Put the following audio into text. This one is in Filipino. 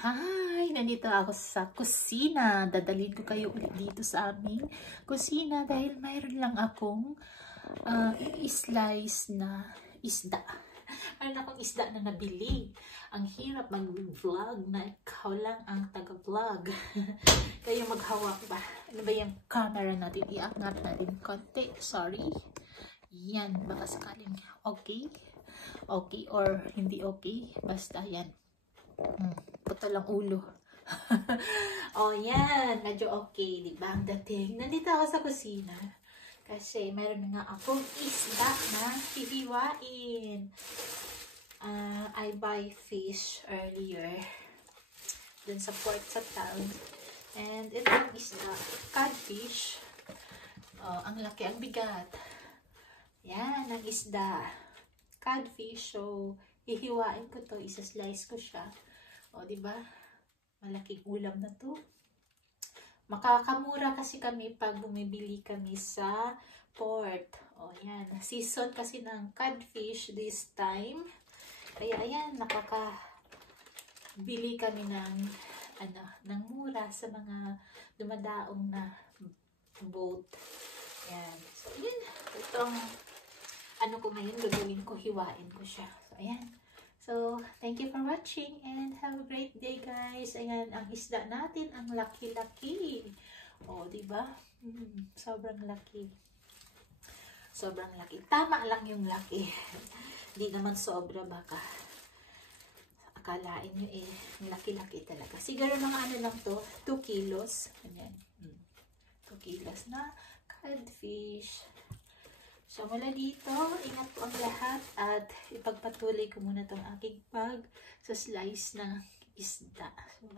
Hi! Nandito ako sa kusina. Dadalhin ko kayo ulit dito sa aming kusina dahil mayroon lang akong i-slice na isda. Mayroon akong isda na nabili. Ang hirap mag-vlog na ikaw lang ang taga-vlog. Kayo maghawak ba? Ano ba yung camera natin? Iangat natin konti. Sorry. Yan. Baka sakaling okay. Okay or hindi okay. Basta yan. Putol ang ulo. Oh, yan. Medyo okay, di ba? Ang dating. Nandito ako sa kusina. Kasi meron nga akong isda na hihiwain. I buy fish earlier. Dun sa port sa town. And ito ang isda. Codfish. Oh, ang laki, ang bigat. Yan, ang isda. Codfish. So, hihiwain ko to. Isa-slice ko siya. O, diba? Malaking ulam na to. Makakamura kasi kami pag bumibili kami sa port. O, yan. Season kasi ng codfish this time. Kaya, ayan, nakakabili kami ng, ng mura sa mga dumadaong na boat. Yan. So, yun. Itong, ko ngayon, gagawin ko, hiwain ko siya. So, ayan. So, thank you for watching and have a great day, guys. Ayan, ang isda natin, ang laki-laki. O, diba? Sobrang laki. Sobrang laki. Tama lang yung laki. Hindi naman sobra, baka akalain nyo laki-laki talaga. Siguro mga lang to, 2 kilos. Ayan. 2 kilos na codfish. So, mula dito, ingat po ang lahat at ipagpatuloy ko muna itong aking pag sa slice ng isda. So,